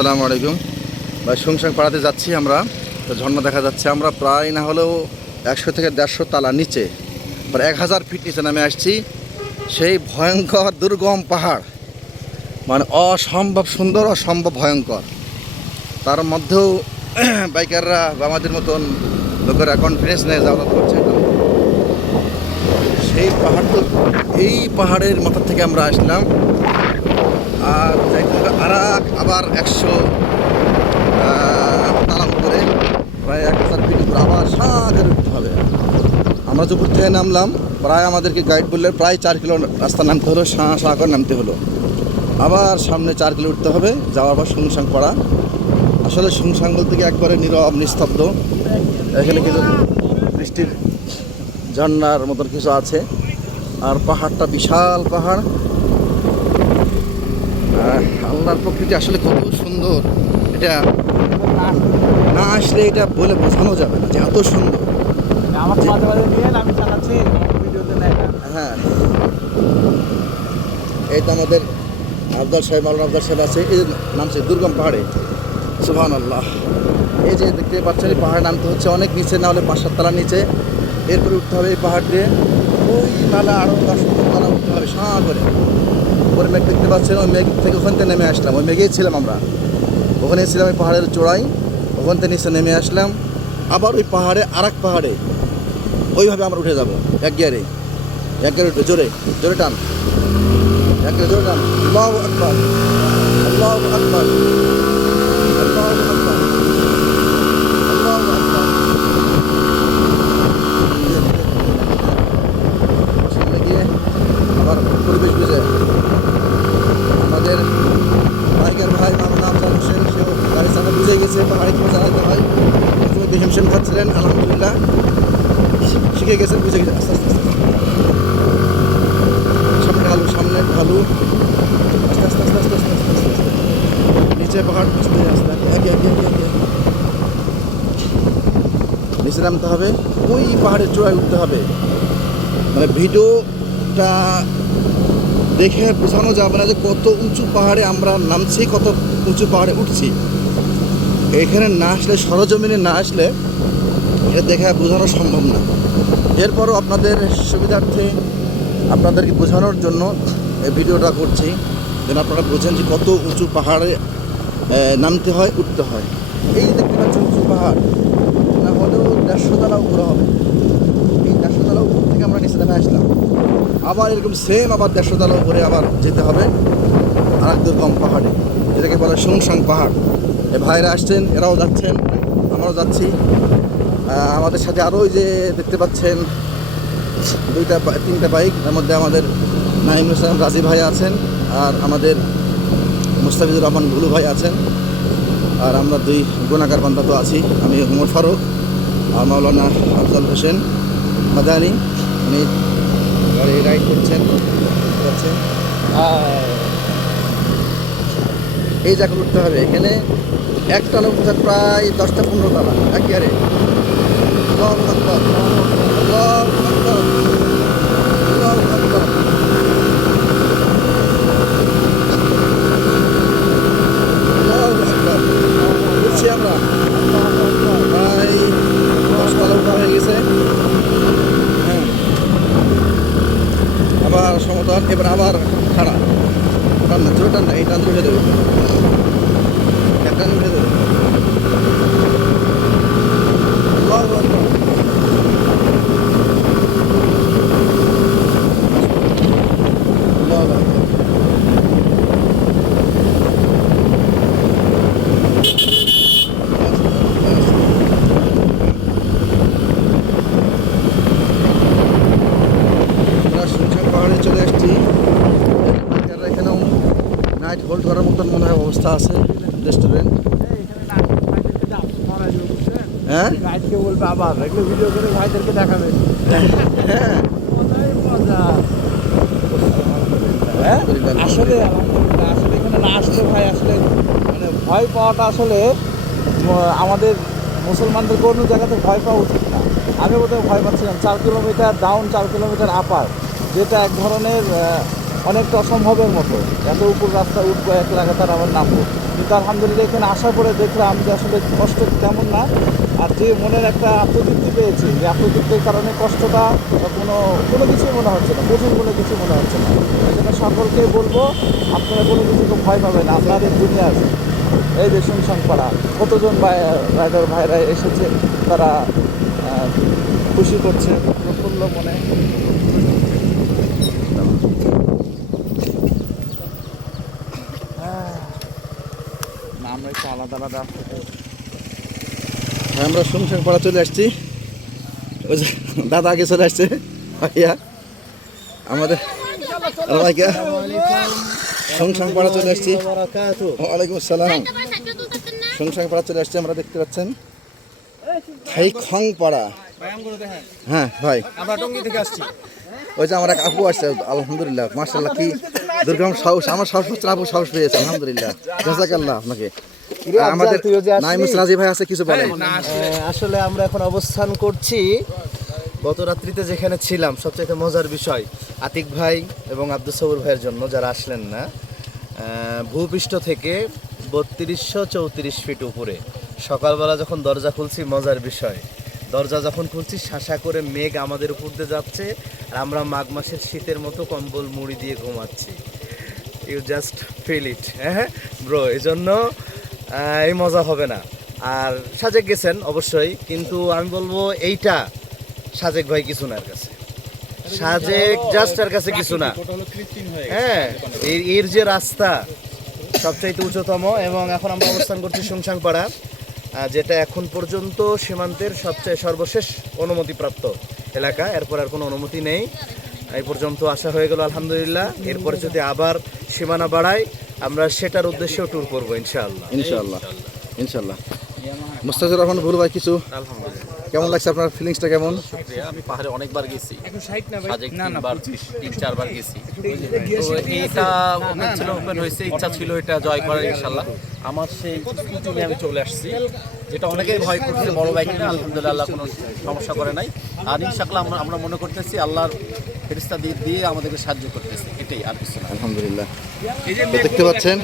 আসসালামু আলাইকুম ভাই। শুনশান পাড়াতে যাচ্ছি আমরা, তো ঝর্ণা দেখা যাচ্ছে। আমরা প্রায় না হলেও 100 থেকে 150 তালা নিচে, প্রায় 1000 ফিট নিচে নামে আসছি। সেই ভয়ঙ্কর দুর্গম পাহাড়, মানে অসম্ভব সুন্দর, অসম্ভব ভয়ঙ্কর। তার মধ্যেও বাইকাররা বা আমাদের মতন লোকেরা কনফিডেন্স নিয়ে যাওয়া করছে। সেই পাহাড়, তো এই পাহাড়ের মাথা থেকে আমরা আসলাম, আর যাইতে হবে আবার 100 তালা উপরে, প্রায় 1000 ফিট উপরে আবার সাগরে উঠতে হবে। আমরা যে উপর থেকে নামলাম, প্রায় আমাদেরকে গাইড বললে প্রায় 4 কিলো রাস্তা নামতে হলো, সাগর নামতে হলো। আবার সামনে 4 কিলো উঠতে হবে, যাওয়ার পর শুনশান পাড়া। আসলে শুনশান বলতে কি একবারে নীরব নিস্তব্ধ। এখানে কিছু বৃষ্টির ঝর্ণার মতন কিছু আছে, আর পাহাড়টা বিশাল পাহাড়। আল্লাহর প্রকৃতি আসলে কত সুন্দর, এটা না আসলে এটা বলে বোঝানো যাবে না যে এত সুন্দর। হ্যাঁ, এই তো আমাদের আফজাল সাহেব, মাওলানা আফজাল সাহেব আছে, এই নামছে দুর্গম পাহাড়ে। সুবহানাল্লাহ। এই যে দেখতে পাচ্ছেন, এই পাহাড়ে নামতে হচ্ছে অনেক নিচে, না হলে 5-7 তলা নিচে, এরপরে উঠতে হবে এই পাহাড় দিয়ে। ওই তালা আরও 10 তলা উঠতে হবে সাগরে। উপরে মেঘ দেখতে পাচ্ছেন, ওই মেঘ থেকে ওখান থেকে নেমে আসলাম। ওই মেঘেই ছিলাম আমরা, ওখানে ছিলাম ওই পাহাড়ের চূড়ায়। ওখান থেকে নিচে নেমে আসলাম, আবার ওই পাহাড়ে আরেক পাহাড়ে ওইভাবে আমরা উঠে যাব। এক গিয়ারে উঠে জোরে জোরে টান, এক গিয়ারে জোরে টান। আল্লাহু আকবার, আল্লাহু আকবার, আল্লাহু আকবার, আল্লাহু আকবার। সামনে গিয়ে আবার পরিবেশ বুঝে আমাদের বাইকের ভাই মাওলানা আফজাল হোসেন, সেও গাড়ি চালা বুঝে গেছে পাহাড়ি করে চালাতে হয়। প্রথমে হিমশিম খাচ্ছিলেন, আলহামদুলিল্লাহ শিখে গেছেন, বুঝে গেছে। আস্তে আস্তে আস্তে সামনে ঢালু, সামনে ঢালু, আস্তে আস্তে আস্তে আস্তে আস্তে আস্তে আস্তে আস্তে নিচে পাহাড়, আস্তে আস্তে নিচে নামতে হবে, ওই পাহাড়ের চূড়ায় উঠতে হবে। মানে ভিডিওটা দেখে বোঝানো যাবে না যে কত উঁচু পাহাড়ে আমরা নামছি, কত উঁচু পাহাড়ে উঠছি। এখানে না আসলে, সরজমিনে না আসলে এটা দেখে বোঝানো সম্ভব না। এরপরও আপনাদের সুবিধার্থে আপনাদেরকে বোঝানোর জন্য এই ভিডিওটা করছি, যেন আপনারা বোঝেন যে কত উঁচু পাহাড়ে নামতে হয়, উঠতে হয়। এই দেখতে পাচ্ছেন উঁচু পাহাড়, না হলেও 150 তলা উপরে হবে। এই 150 তলা উপর থেকে আমরা নিচে নেমে আসলাম, আবার এরকম সেম আবার 150 তলা উপরে আবার যেতে হবে আরেক দুর্গম পাহাড়ে, যেটাকে বলে শুনশান পাহাড়। এ ভাইরা আসছেন, এরাও যাচ্ছেন, আমরাও যাচ্ছি। আমাদের সাথে আরও ওই যে দেখতে পাচ্ছেন 2-3টা বাইক, তার মধ্যে আমাদের নাইমুল ইসলাম রাজি ভাই আছেন, আর আমাদের মুস্তাফিজুর রহমান ভুলু ভাই আছেন, আর আমরা 2 গুণাকার বান্দা তো আছি। আমি উমর ফারুক, আর মাওলানা আফজাল হোসেন মাদানী, উনি গাড়ি রাইড করছেন। এই জায়গা উঠতে হবে, এখানে একটা লোক প্রায় 10-15 তালা একেবারে। আল্লাহু আকবার, আল্লাহু আকবার, আল্লাহু আকবার। আল্লাহু আকবার। উঠছি আমরা, প্রায় 10 তলা উঠা হয়ে গেছে। হ্যাঁ, আবার সমতল, এবার আবার খাড়া। টান না, জোরে টান না, এই টান উঠে দেবে, এক টান উঠে দেবে। আল্লাহু আকবার। আল্লাহু আকবার। আমরা শুনশান পাহাড়ে চলে এসেছি। এখানেও নাইট হোল্ড করার মতন মনে হয় অবস্থা আছে, রেস্টুরেন্ট। হ্যাঁ, গাইডকে বলবে আবার এগুলো ভিডিও করে ভাইদেরকে দেখাবে। হ্যাঁ, আসলে আসলে এখানে না আসলে ভাই, আসলে মানে ভয় পাওয়াটা আসলে আমাদের মুসলমানদেরকে অন্য জায়গাতে ভয় পাওয়া উচিত না। আমি বোধহয় ভয় পাচ্ছিলাম 4 কিলোমিটার ডাউন, 4 কিলোমিটার আপার, যেটা এক ধরনের অনেকটা অসম্ভবের মতো। এত উপর রাস্তা উঠবো, এক লাগাতার আবার নামবো, কিন্তু আলহামদুলিল্লাহ এখানে আসার পরে দেখলাম যে আসলে কষ্ট তেমন না। আর যে মনের একটা আত্মতৃপ্তি পেয়েছি, যে আত্মতৃপ্তির কারণে কষ্টটা কোনো কোনো কিছুই মনে হচ্ছে না, কঠিন কোনো কিছু মনে হচ্ছে না। এই জন্য সকলকে বলবো আপনারা কোনো কিছুকে ভয় পাবেন না, আপনাদের দুনিয়া আছে। এই যে শুনশান পাড়া, কতজন রাইডার ভাইরা এসেছে, তারা খুশি করছে প্রফুল্ল মনে। না আমরা একটু আলাদা আলাদা। আমরা শুনশান পাড়া চলে আসছি। ওই যে দাদা আগে চলে আসছে, ভাইয়া আমাদের ভাইয়া শুনশান পাড়া চলে আসছি। ওয়ালাইকুম আসসালাম। শুনশান পাড়া চলে আসছি আমরা, দেখতে পাচ্ছেন থাই খং পাড়া। হ্যাঁ ভাই, আমরা টঙ্গী থেকে আসছি। ওই যে আমার এক আপু আসছে, আলহামদুলিল্লাহ মাশাআল্লাহ, কি দুর্গম সাহস, আমার সাহস হচ্ছে না, আপু সাহস পেয়েছে, আলহামদুলিল্লাহ, জাযাকাল্লাহ আপনাকে। আমাদের নাইমুস রাজি ভাই আছে, কিছু বলেন। আসলে আমরা এখন অবস্থান করছি গত রাত্রিতে যেখানে ছিলাম, সবচেয়ে মজার বিষয় আতিক ভাই এবং আব্দুল সবুর ভাইয়ের জন্য যারা আসলেন না, ভূপৃষ্ঠ থেকে 3234 ফিট উপরে সকালবেলা যখন দরজা খুলছি, মজার বিষয় দরজা যখন খুলছি শাসা করে মেঘ আমাদের উপর দিয়ে যাচ্ছে, আর আমরা মাঘ মাসের শীতের মতো কম্বল মুড়ি দিয়ে ঘুমাচ্ছি। You just feel it. হ্যাঁ ব্রো, এই জন্য এই মজা হবে না। আর সাজেক গেছেন অবশ্যই, কিন্তু আমি বলবো এইটা সাজেক ভাই কিছু না, এর কাছে সাজেক জাস্ট এর কাছে কিছু না। হ্যাঁ, এর যে রাস্তা সবচাইতে উচ্চতম, এবং এখন আমরা অবস্থান করছি শুনশান পাড়া, যেটা এখন পর্যন্ত সীমান্তের সবচেয়ে সর্বশেষ অনুমতিপ্রাপ্ত এলাকা। এরপর আর কোনো অনুমতি নেই, এই পর্যন্ত আসা হয়ে গেল আলহামদুলিল্লাহ। এরপরে যদি আবার সীমানা বাড়ায়, আমরা সেটার উদ্দেশ্যেও ট্যুর করবো ইনশাআল্লাহ। ইনশাআল্লাহ ইনশাআল্লাহ। মুস্তাফিজুর রহমান ভুল ভাই, কিছু কেমন লাগছে আপনার ফিলিংসটা কেমন? আমি পাহাড়ে অনেকবার গেছি, সাজেক তিন চারবার গেছি। তো এইটা ওপেন ছিল, ওপেন হয়েছে, ইচ্ছা ছিল এটা জয় করার ইনশাল্লাহ। আমার সেই স্কুটি নিয়ে আমি চলে আসছি, যেটা অনেকেই ভয় করছে বড় বাইক নিয়ে। আলহামদুলিল্লাহ আল্লাহ কোনো সমস্যা করে নাই। আর ইনশাআল্লাহ আমরা মনে করতেছি আল্লাহর ফেরেশতা দিয়ে আমাদেরকে সাহায্য করতেছে, এটাই আর কিছু না। আলহামদুলিল্লাহ। তো দেখতে পাচ্ছেন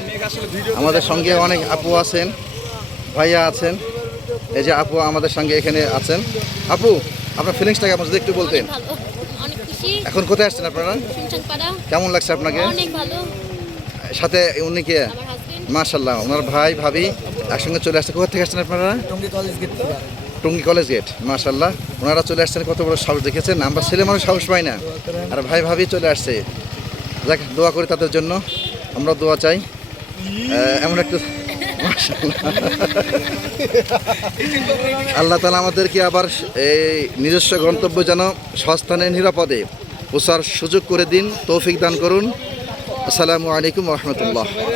আমাদের সঙ্গে অনেক আপু আছেন, ভাইয়া আছেন। এই যে আপু আমাদের সঙ্গে এখানে আছেন। আপু, আপনার ফিলিংসটা কেমন যদি একটু বলতেন? ভালো, অনেক খুশি। এখন কোথায় আসছেন আপনারা? শুনশান পাড়া। কেমন লাগছে আপনাকে? অনেক ভালো। সাথে উনি কে? আমার হাজবেন্ড। মাশাআল্লাহ, ওনার ভাই ভাবি একসঙ্গে চলে আসছে। কোথা থেকে আসছেন আপনারা? Tongi college gate. Tongi college gate. মাশাআল্লাহ, ওনারা চলে আসছেন, কত বড় সাহস দেখেছেন। আমরা ছেলে মানুষ সাহস পাই না, আর ভাই ভাবি চলে আসছে। যাক, দোয়া করি তাদের জন্য, আমরা দোয়া চাই। এমন একটা আল্লাহ তাআলা আমাদেরকে আবার এই নিজস্ব গন্তব্য যেন সস্থানে নিরাপদে পৌঁছার সুযোগ করে দিন, তৌফিক দান করুন। আসসালামু আলাইকুম ওয়া রাহমাতুল্লাহ।